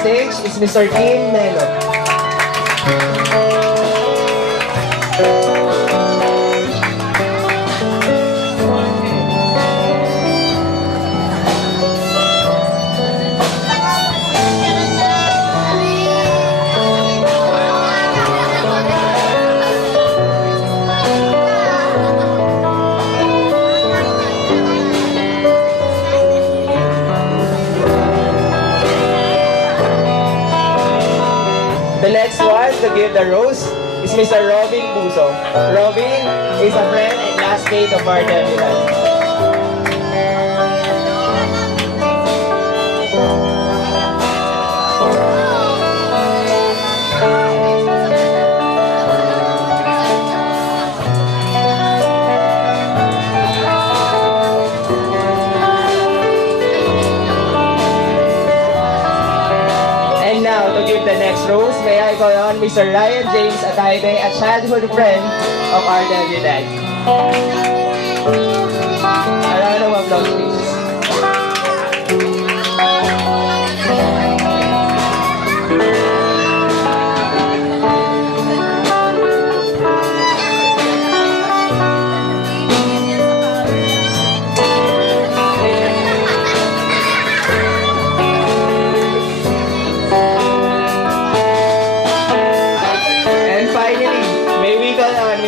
stage is Mr. Kim Melo. The next one to give the rose is Mr. Robin Buso. Robin is a friend and classmate of our debutante. And now, to give the next rose, may I call on Mr. Ryan James Atayde, a childhood friend of our debutante. A round of applause, please.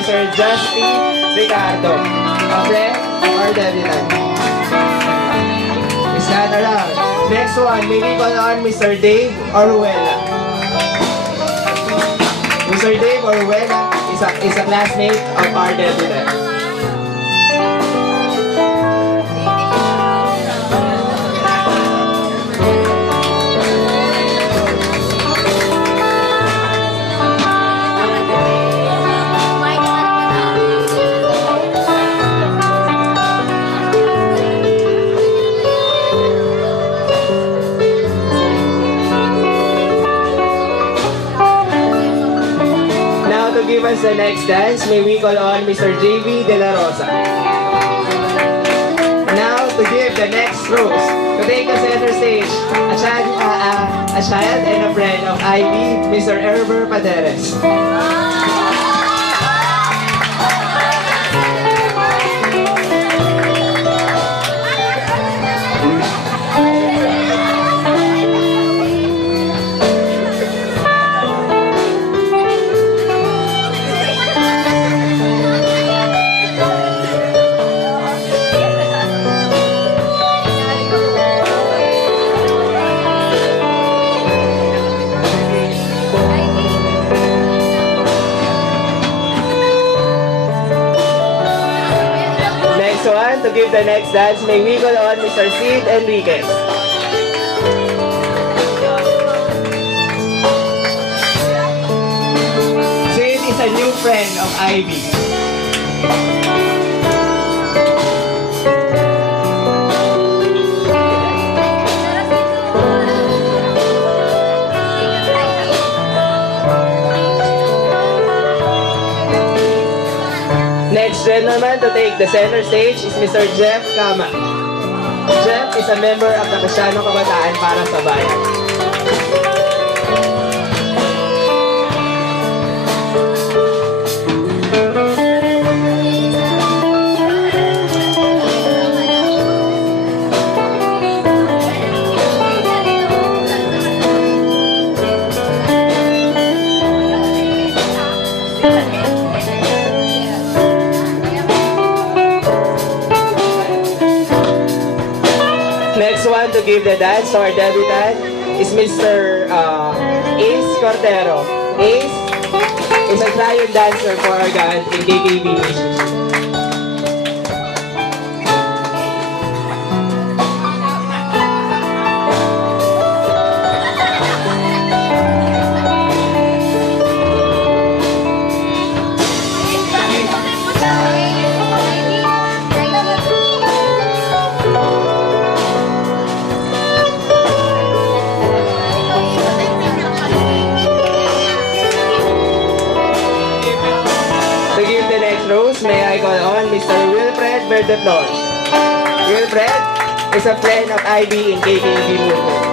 Mr. Justin Ricardo, a friend of our debutante. Is that around? Next one, may we call on Mr. Dave Oruela. Mr. Dave Oruela is a classmate of our debutante. To give us the next dance, may we call on Mr. JV De La Rosa. Now, to give the next rose, to take the center stage, a child and a friend of IB, Mr. Erber Paderes. To give the next dance, may we call on Mr. Sid Enriquez. Sid is a new friend of Ivy. Next gentleman to take the center stage is Mr. Jeff Kama. Jeff is a member of the Kasyano Kabataan para sa Bayan. Next one to give the dance to our debutante is Mr. Ace Cordero. Ace is a lion dancer for our band in KKB Music. May I call on Mr. Wilfred Verdeflor. Wilfred is a friend of IB in KKB Movement.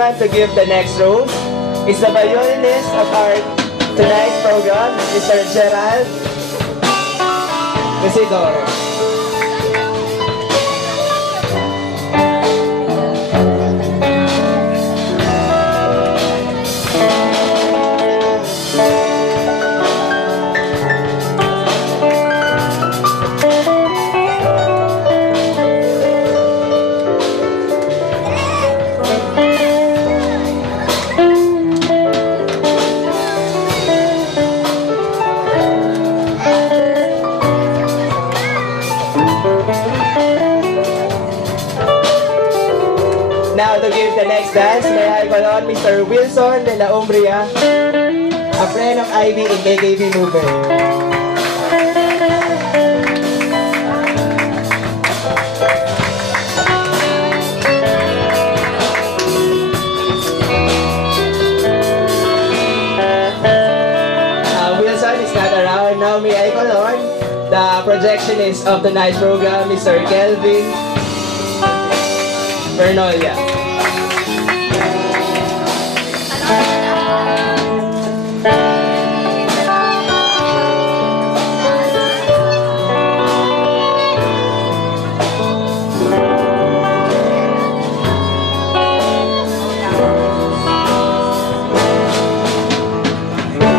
naman to give the next rose is the violinist of our tonight's program, Mr. Gerald Isidoro. Now to give the next dance, may I call on Mr. Wilson de la Umbria, a friend of Ivy in KKB movement. Wilson is not around. Now may I call on the projectionist of tonight's program, Mr. Kelvin Bernolia.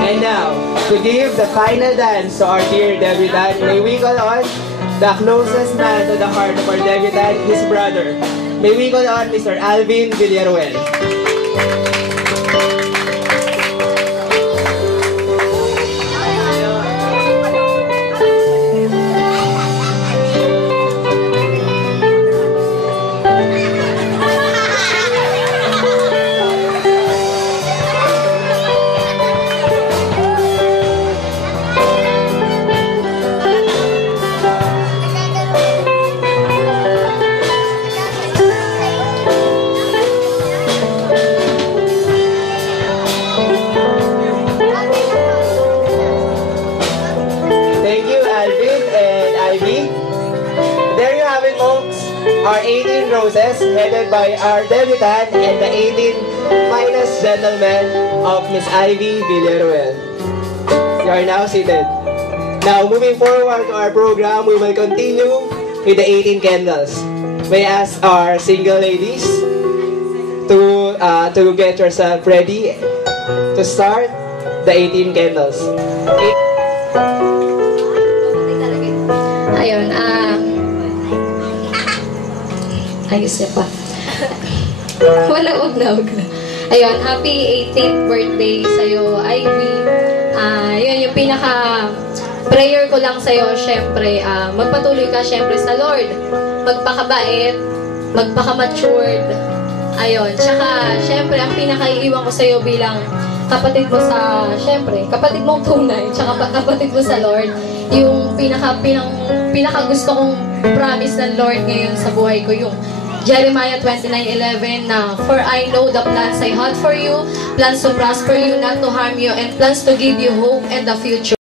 And now, to give the final dance to our dear debutant, may we call on the closest man to the heart of our debutant, his brother. May we call on Mr. Alvin Villaruel. Our 18 roses headed by our debutant and the 18 finest gentlemen of Miss Ivy Villaruel. You are now seated. Now moving forward to our program, we will continue with the 18 candles. May I ask our single ladies to get yourself ready to start the 18 candles. Ayun, ayos pa. Wag na. Ayun, happy 18th birthday sa'yo, Ivy. Yun, yung pinaka-prayer ko lang sa'yo, syempre, magpatuloy ka syempre sa Lord. Magpakabait, magpaka-matured. Ayun, tsaka, syempre, ang pinaka-iiwan ko sa'yo bilang kapatid mo sa, syempre, kapatid mong tunay, tsaka kapatid mo sa Lord, yung pinaka gusto kong promise ng Lord ngayon sa buhay ko, yung Jeremiah 29:11 na, "For I know the plans I had for you, plans to prosper you, not to harm you, and plans to give you hope and the future."